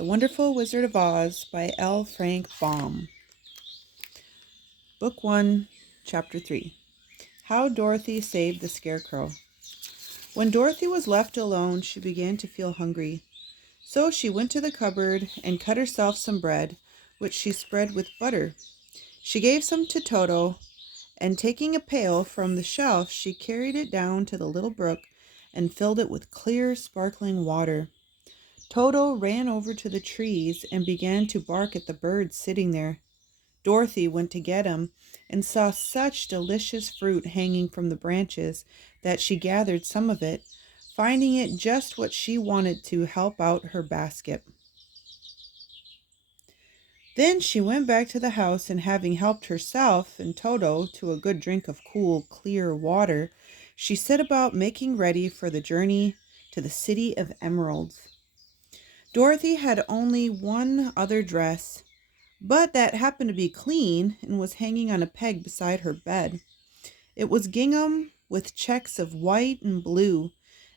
The Wonderful Wizard of Oz by L. Frank Baum. Book 1, Chapter 3. How Dorothy Saved the Scarecrow. When Dorothy was left alone, she began to feel hungry. So she went to the cupboard and cut herself some bread, which she spread with butter. She gave some to Toto, and taking a pail from the shelf, she carried it down to the little brook and filled it with clear, sparkling water. Toto ran over to the trees and began to bark at the birds sitting there. Dorothy went to get him and saw such delicious fruit hanging from the branches that she gathered some of it, finding it just what she wanted to help out her basket. Then she went back to the house, and having helped herself and Toto to a good drink of cool, clear water, she set about making ready for the journey to the City of Emeralds. Dorothy had only one other dress, but that happened to be clean and was hanging on a peg beside her bed. It was gingham with checks of white and blue,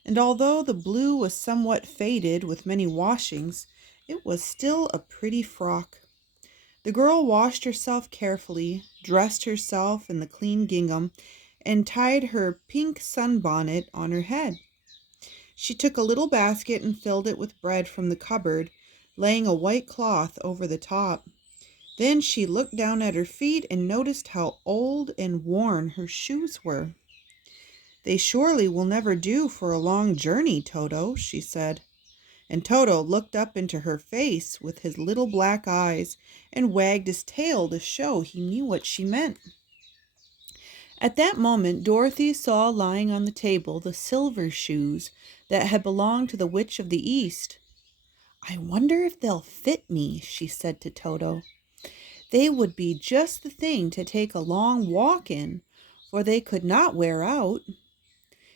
and although the blue was somewhat faded with many washings, it was still a pretty frock. The girl washed herself carefully, dressed herself in the clean gingham, and tied her pink sunbonnet on her head. She took a little basket and filled it with bread from the cupboard, laying a white cloth over the top. Then she looked down at her feet and noticed how old and worn her shoes were. "They surely will never do for a long journey, Toto," she said. And Toto looked up into her face with his little black eyes and wagged his tail to show he knew what she meant. At that moment, Dorothy saw lying on the table the silver shoes that had belonged to the Witch of the East. "I wonder if they'll fit me," she said to Toto. "They would be just the thing to take a long walk in, for they could not wear out."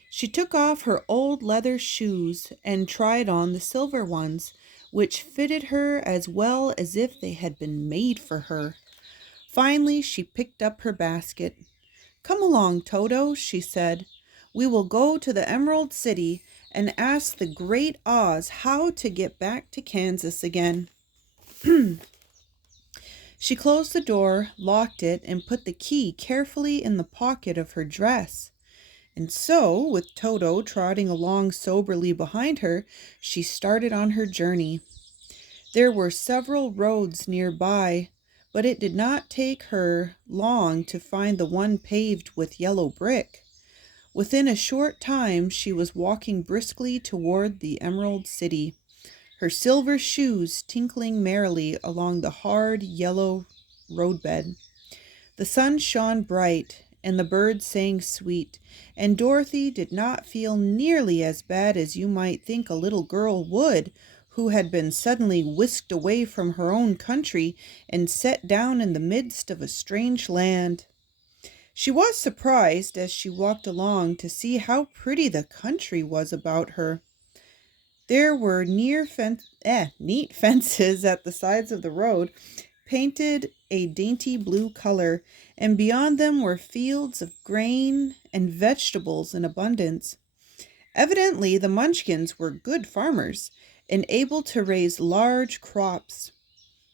She took off her old leather shoes and tried on the silver ones, which fitted her as well as if they had been made for her. Finally, she picked up her basket. "Come along, Toto," she said. "We will go to the Emerald City and ask the Great Oz how to get back to Kansas again." She closed the door, locked it, and put the key carefully in the pocket of her dress. And so, with Toto trotting along soberly behind her, she started on her journey. There were several roads nearby, but it did not take her long to find the one paved with yellow brick. Within a short time, she was walking briskly toward the Emerald City, her silver shoes tinkling merrily along the hard yellow roadbed. The sun shone bright, and the birds sang sweet, and Dorothy did not feel nearly as bad as you might think a little girl would, who had been suddenly whisked away from her own country and set down in the midst of a strange land. She was surprised as she walked along to see how pretty the country was about her. There were neat fences at the sides of the road, painted a dainty blue color, and beyond them were fields of grain and vegetables in abundance. Evidently, the Munchkins were good farmers and able to raise large crops.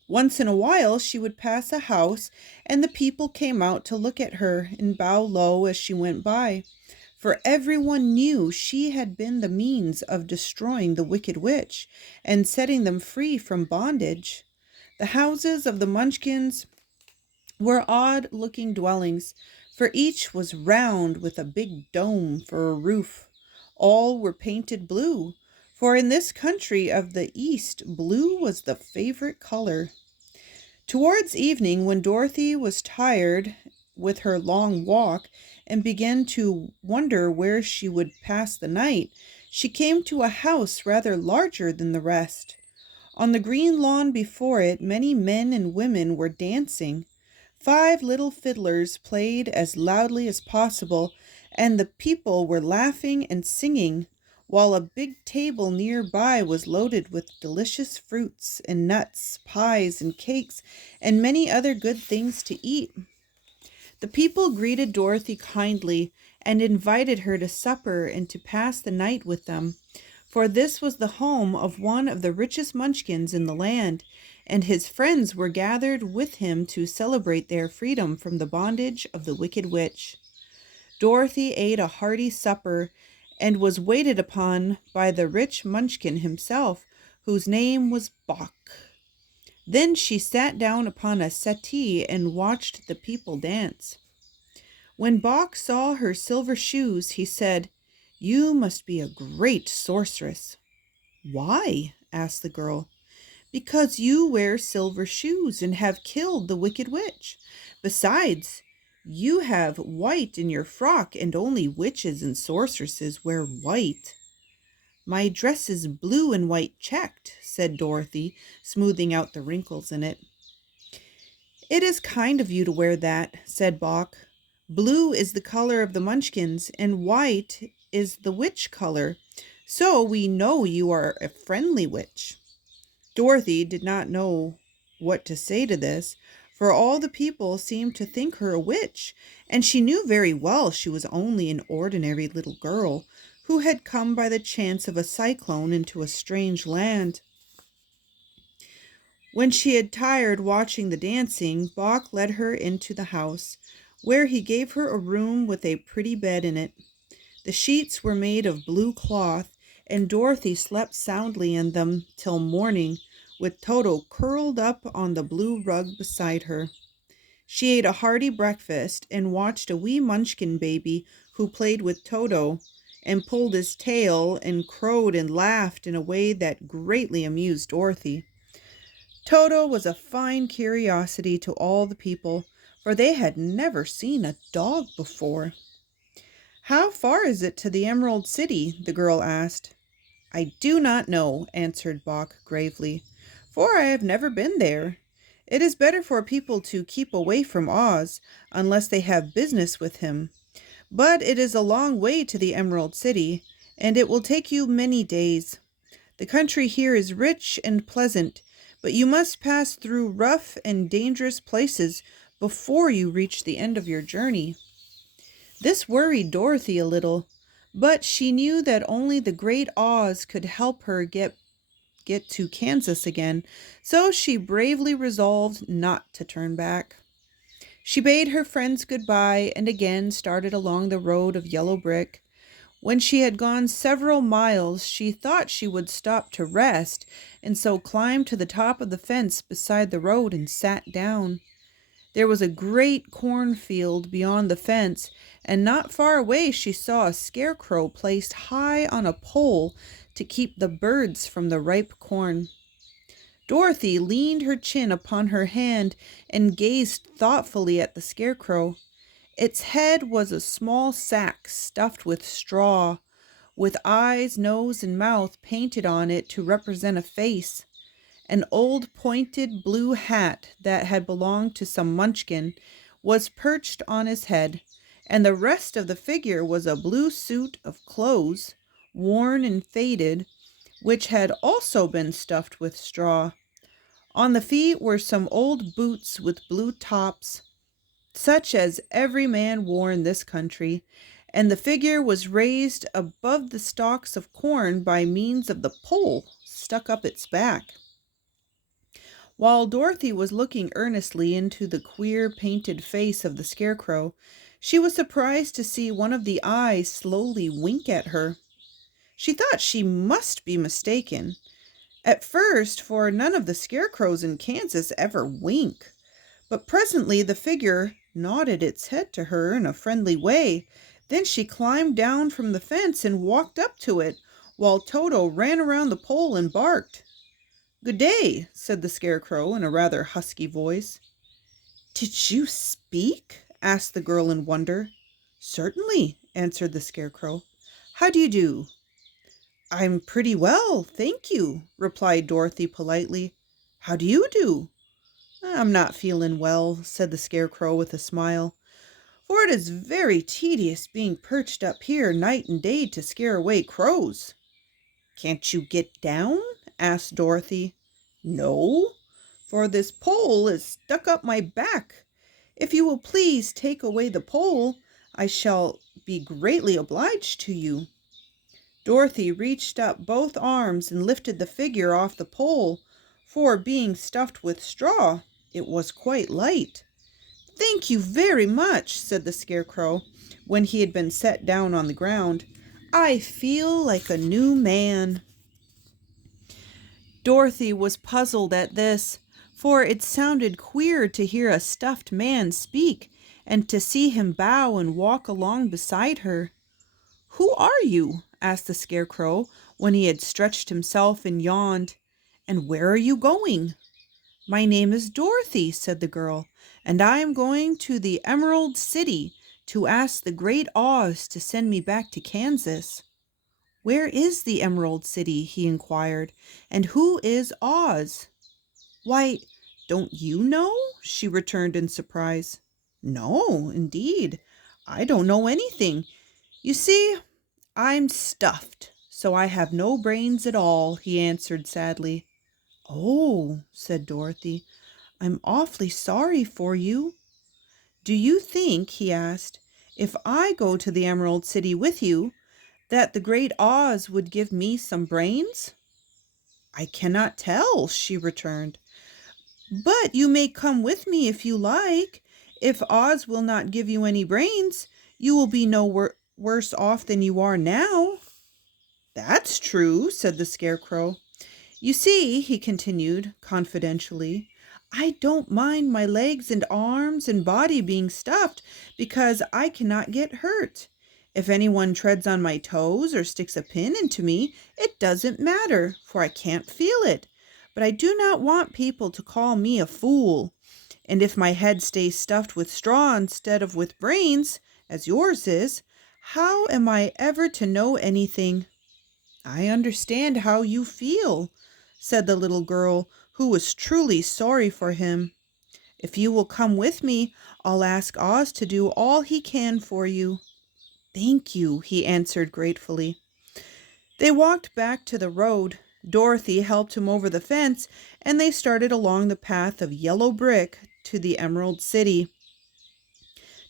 Once in a while, she would pass a house, and the people came out to look at her and bow low as she went by, for everyone knew she had been the means of destroying the wicked witch and setting them free from bondage. The houses of the Munchkins were odd-looking dwellings, for each was round with a big dome for a roof. All were painted blue, for in this country of the East, blue was the favorite color. Towards evening, when Dorothy was tired with her long walk and began to wonder where she would pass the night, she came to a house rather larger than the rest. On the green lawn before it, many men and women were dancing. 5 little fiddlers played as loudly as possible, and the people were laughing and singing, while a big table nearby was loaded with delicious fruits and nuts, pies and cakes, and many other good things to eat. The people greeted Dorothy kindly and invited her to supper and to pass the night with them, for this was the home of one of the richest munchkins in the land, and his friends were gathered with him to celebrate their freedom from the bondage of the wicked witch. Dorothy ate a hearty supper and was waited upon by the rich munchkin himself, whose name was Bok. Then she sat down upon a settee and watched the people dance. When Bok saw her silver shoes, he said, "You must be a great sorceress." "Why?" asked the girl. "Because you wear silver shoes and have killed the wicked witch. Besides, you have white in your frock, and only witches and sorceresses wear white." "My dress is blue and white checked," said Dorothy, smoothing out the wrinkles in it. "It is kind of you to wear that," said Bok. "Blue is the color of the Munchkins, and white is the witch color, so we know you are a friendly witch." Dorothy did not know what to say to this, for all the people seemed to think her a witch, and she knew very well she was only an ordinary little girl who had come by the chance of a cyclone into a strange land. When she had tired watching the dancing, Bok led her into the house, where he gave her a room with a pretty bed in it. The sheets were made of blue cloth, and Dorothy slept soundly in them till morning, with Toto curled up on the blue rug beside her. She ate a hearty breakfast and watched a wee munchkin baby who played with Toto and pulled his tail and crowed and laughed in a way that greatly amused Dorothy. Toto was a fine curiosity to all the people, for they had never seen a dog before. "How far is it to the Emerald City?" the girl asked. "I do not know," answered Bok gravely, "for I have never been there. It is better for people to keep away from Oz, unless they have business with him. But it is a long way to the Emerald City, and it will take you many days. The country here is rich and pleasant, but you must pass through rough and dangerous places before you reach the end of your journey." This worried Dorothy a little, but she knew that only the great Oz could help her get to Kansas again, so she bravely resolved not to turn back. She bade her friends goodbye and again started along the road of yellow brick. When she had gone several miles, she thought she would stop to rest, and so climbed to the top of the fence beside the road and sat down. There was a great cornfield beyond the fence, and not far away she saw a scarecrow placed high on a pole to keep the birds from the ripe corn. Dorothy leaned her chin upon her hand and gazed thoughtfully at the scarecrow. Its head was a small sack stuffed with straw, with eyes, nose, and mouth painted on it to represent a face. An old pointed blue hat that had belonged to some munchkin was perched on his head, and the rest of the figure was a blue suit of clothes, worn and faded, which had also been stuffed with straw. On the feet were some old boots with blue tops, such as every man wore in this country, and the figure was raised above the stalks of corn by means of the pole stuck up its back. While Dorothy was looking earnestly into the queer painted face of the scarecrow, she was surprised to see one of the eyes slowly wink at her. She thought she must be mistaken at first, for none of the scarecrows in Kansas ever wink. But presently the figure nodded its head to her in a friendly way. Then she climbed down from the fence and walked up to it, while Toto ran around the pole and barked. "Good day," said the scarecrow in a rather husky voice. "Did you speak?" asked the girl in wonder. "Certainly," answered the scarecrow. "How do you do?" "I'm pretty well, thank you," replied Dorothy politely. "How do you do?" "I'm not feeling well," said the scarecrow with a smile, "for it is very tedious being perched up here night and day to scare away crows." "Can't you get down?" asked Dorothy. "No, for this pole is stuck up my back. If you will please take away the pole, I shall be greatly obliged to you." Dorothy reached up both arms and lifted the figure off the pole, for, being stuffed with straw, it was quite light. "Thank you very much," said the Scarecrow, when he had been set down on the ground. "I feel like a new man." Dorothy was puzzled at this, for it sounded queer to hear a stuffed man speak and to see him bow and walk along beside her. "Who are you?" asked the Scarecrow when he had stretched himself and yawned. "And where are you going?" "My name is Dorothy," said the girl, "and I am going to the Emerald City to ask the Great Oz to send me back to Kansas." "Where is the Emerald City?" he inquired, "and who is Oz?" "Why, don't you know?" she returned in surprise. "No, indeed, I don't know anything. You see, I'm stuffed, so I have no brains at all," he answered sadly. "Oh," said Dorothy, "I'm awfully sorry for you." "Do you think," he asked, "if I go to the Emerald City with you, that the Great Oz would give me some brains?" "I cannot tell," she returned. "But you may come with me if you like. If Oz will not give you any brains, you will be no worse off than you are now." "That's true," said the Scarecrow. "You see," he continued confidentially, "I don't mind my legs and arms and body being stuffed because I cannot get hurt. If anyone treads on my toes or sticks a pin into me, it doesn't matter, for I can't feel it. But I do not want people to call me a fool. And if my head stays stuffed with straw instead of with brains, as yours is, how am I ever to know anything?" "I understand how you feel," said the little girl, who was truly sorry for him. "If you will come with me, I'll ask Oz to do all he can for you." "Thank you," he answered gratefully. They walked back to the road. Dorothy helped him over the fence, and they started along the path of yellow brick to the Emerald City.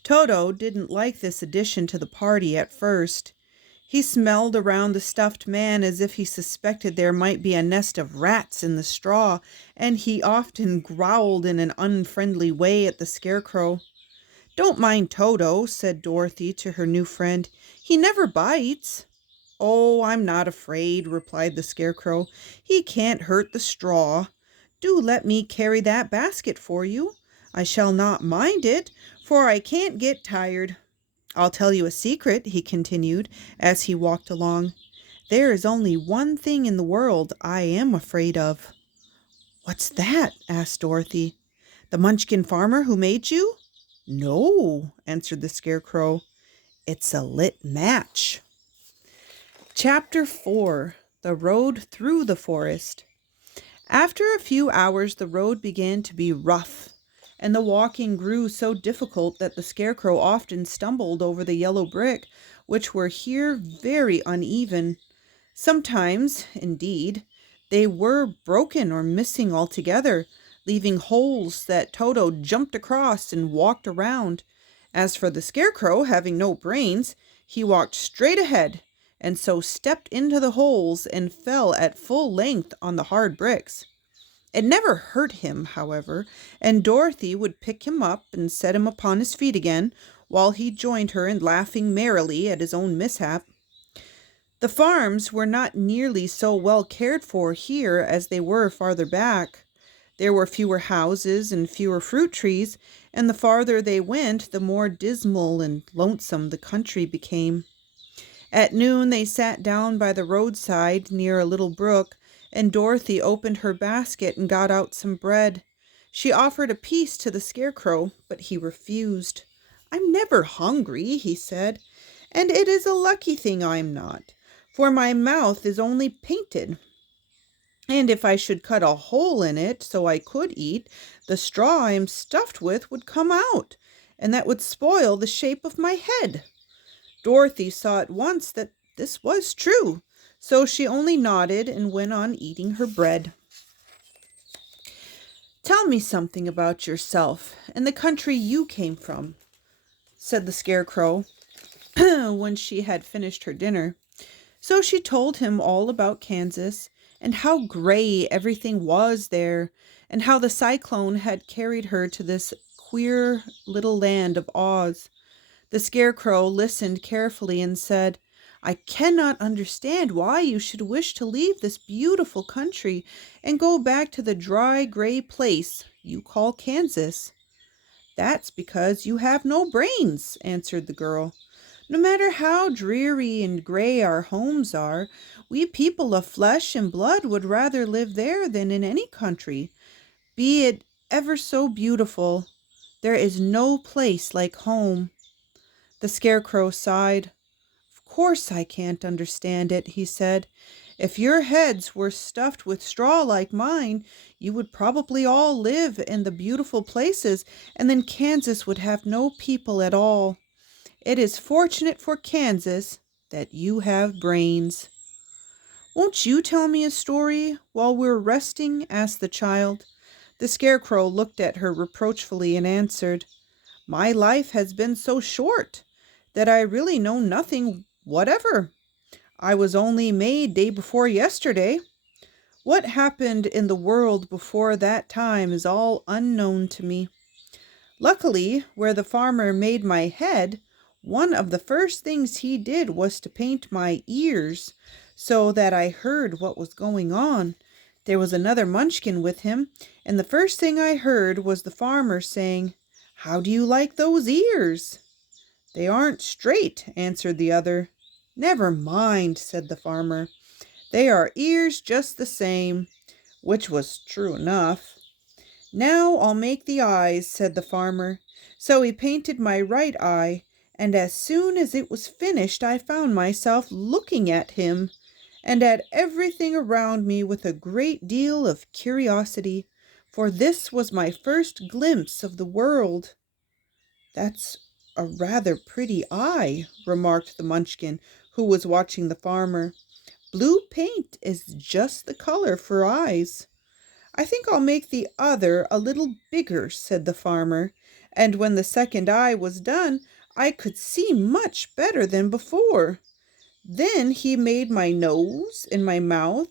Toto didn't like this addition to the party at first. He smelled around the stuffed man as if he suspected there might be a nest of rats in the straw, and he often growled in an unfriendly way at the Scarecrow. "Don't mind Toto," said Dorothy to her new friend. "He never bites." "Oh, I'm not afraid," replied the Scarecrow. "He can't hurt the straw. Do let me carry that basket for you. I shall not mind it, for I can't get tired. I'll tell you a secret," he continued as he walked along. "There is only one thing in the world I am afraid of." "What's that?" asked Dorothy. "The Munchkin farmer who made you?" "No," answered the Scarecrow. "It's a lit match." Chapter 4: The Road Through the Forest. After a few hours the road began to be rough, and the walking grew so difficult that the Scarecrow often stumbled over the yellow brick, which were here very uneven. Sometimes, indeed, they were broken or missing altogether, leaving holes that Toto jumped across and walked around. As for the Scarecrow, having no brains, he walked straight ahead, and so stepped into the holes and fell at full length on the hard bricks. It never hurt him, however, and Dorothy would pick him up and set him upon his feet again, while he joined her in laughing merrily at his own mishap. The farms were not nearly so well cared for here as they were farther back. There were fewer houses and fewer fruit trees, and the farther they went, the more dismal and lonesome the country became. At noon they sat down by the roadside near a little brook, and Dorothy opened her basket and got out some bread. She offered a piece to the Scarecrow, but he refused. "I'm never hungry," he said, "and it is a lucky thing I'm not, for my mouth is only painted. And if I should cut a hole in it so I could eat, the straw I am stuffed with would come out, and that would spoil the shape of my head." Dorothy saw at once that this was true, so she only nodded and went on eating her bread. "Tell me something about yourself and the country you came from," said the Scarecrow when she had finished her dinner. So she told him all about Kansas and how gray everything was there, and how the cyclone had carried her to this queer little land of Oz. The Scarecrow listened carefully and said, I cannot understand why you should wish to leave this beautiful country and go back to the dry, gray place you call Kansas. That's because you have no brains, answered the girl. No matter how dreary and gray our homes are, we people of flesh and blood would rather live there than in any country, be it ever so beautiful. There is no place like home. The Scarecrow sighed. Of course I can't understand it, he said. If your heads were stuffed with straw like mine, you would probably all live in the beautiful places, and then Kansas would have no people at all. It is fortunate for Kansas that you have brains. Won't you tell me a story while we're resting? Asked the child. The Scarecrow looked at her reproachfully and answered, My life has been so short that I really know nothing whatever. I was only made day before yesterday. What happened in the world before that time is all unknown to me. Luckily, where the farmer made my head, one of the first things he did was to paint my ears so that I heard what was going on. There was another munchkin with him, and the first thing I heard was the farmer saying, How do you like those ears? They aren't straight, answered the other. Never mind, said the farmer. They are ears just the same, which was true enough. Now I'll make the eyes, said the farmer. So he painted my right eye, and as soon as it was finished I found myself looking at him and at everything around me with a great deal of curiosity, for this was my first glimpse of the world. That's a rather pretty eye, remarked the munchkin, who was watching the farmer. Blue paint is just the color for eyes. I think I'll make the other a little bigger, said the farmer, and when the second eye was done, I could see much better than before. Then he made my nose and my mouth,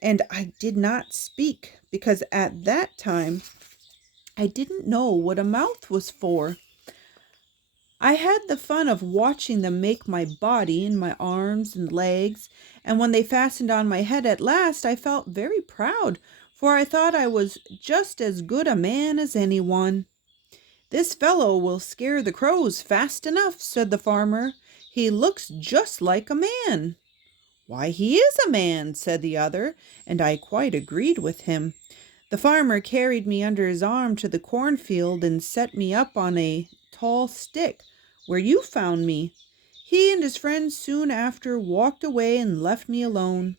and I did not speak because at that time I didn't know what a mouth was for. I had the fun of watching them make my body and my arms and legs, and when they fastened on my head at last, I felt very proud, for I thought I was just as good a man as anyone. This fellow will scare the crows fast enough, said the farmer. He looks just like a man. Why, he is a man, said the other, and I quite agreed with him. The farmer carried me under his arm to the cornfield and set me up on a tall stick, where you found me. He and his friends soon after walked away and left me alone.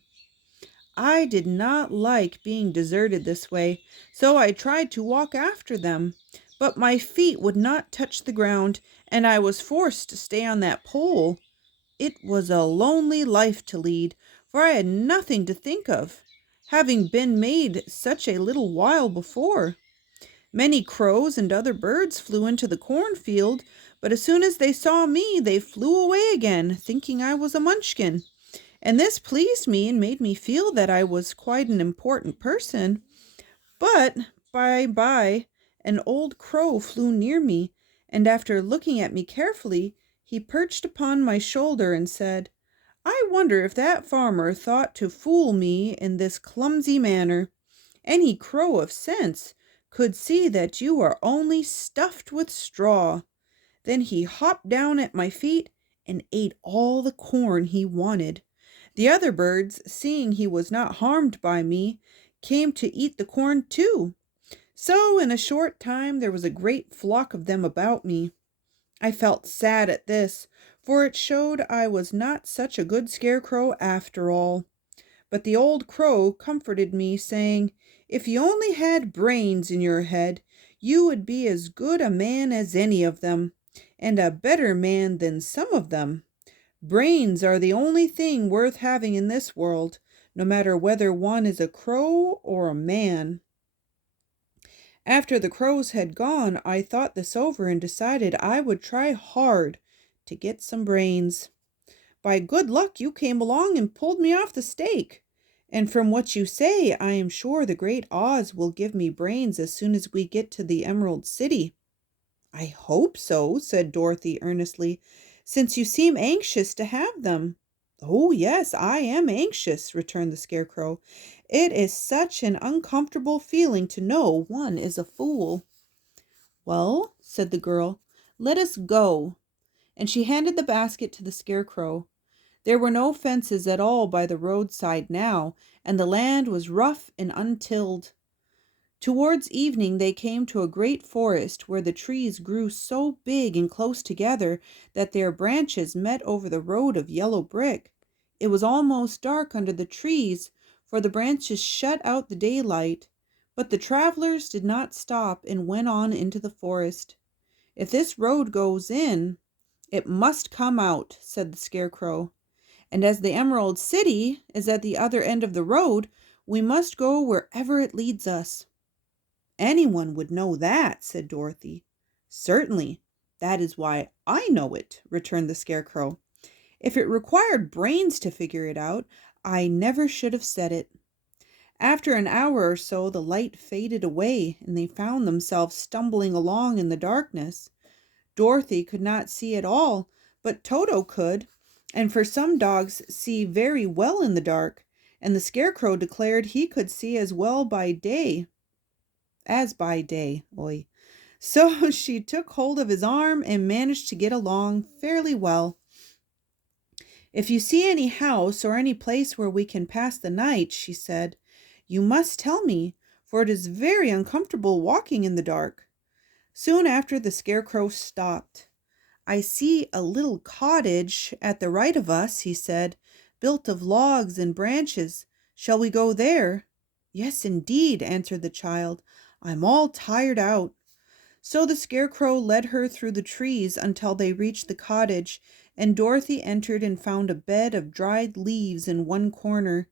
I did not like being deserted this way, so I tried to walk after them, but my feet would not touch the ground, and I was forced to stay on that pole. It was a lonely life to lead, for I had nothing to think of, having been made such a little while before. Many crows and other birds flew into the cornfield, but as soon as they saw me, they flew away again, thinking I was a munchkin. And this pleased me and made me feel that I was quite an important person. But by and by, an old crow flew near me, and after looking at me carefully, he perched upon my shoulder and said, I wonder if that farmer thought to fool me in this clumsy manner. Any crow of sense could see that you are only stuffed with straw. Then he hopped down at my feet and ate all the corn he wanted. The other birds, seeing he was not harmed by me, came to eat the corn too. So in a short time there was a great flock of them about me. I felt sad at this, for it showed I was not such a good scarecrow after all. But the old crow comforted me, saying, If you only had brains in your head, you would be as good a man as any of them, and a better man than some of them. Brains are the only thing worth having in this world, no matter whether one is a crow or a man. After the crows had gone, I thought this over and decided I would try hard to get some brains. By good luck you came along and pulled me off the stake. And from what you say, I am sure the great Oz will give me brains as soon as we get to the Emerald City." "I hope so," said Dorothy earnestly, "since you seem anxious to have them." "Oh, yes, I am anxious," returned the Scarecrow. "It is such an uncomfortable feeling to know one is a fool." "Well," said the girl, "let us go." And she handed the basket to the Scarecrow. There were no fences at all by the roadside now, and the land was rough and untilled. Towards evening they came to a great forest where the trees grew so big and close together that their branches met over the road of yellow brick. It was almost dark under the trees, for the branches shut out the daylight, but the travelers did not stop and went on into the forest. "If this road goes in, it must come out," said the Scarecrow. "And as the Emerald City is at the other end of the road, we must go wherever it leads us." "Anyone would know that," said Dorothy. "Certainly. That is why I know it," returned the Scarecrow. "If it required brains to figure it out, I never should have said it." After an hour or so the light faded away, and they found themselves stumbling along in the darkness. Dorothy could not see at all, but Toto could, and for some dogs see very well in the dark, and the Scarecrow declared he could see as well by day as by day. Oi. So she took hold of his arm and managed to get along fairly well. "If you see any house or any place where we can pass the night," she said, "you must tell me, for it is very uncomfortable walking in the dark." Soon after the Scarecrow stopped. "I see a little cottage at the right of us," he said, "built of logs and branches. Shall we go there?" "Yes, indeed," answered the child. "I'm all tired out." So the Scarecrow led her through the trees until they reached the cottage, and Dorothy entered and found a bed of dried leaves in one corner.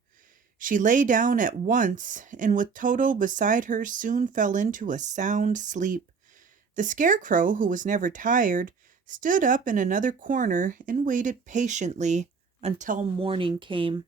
She lay down at once, and with Toto beside her soon fell into a sound sleep. The Scarecrow, who was never tired, stood up in another corner and waited patiently until morning came.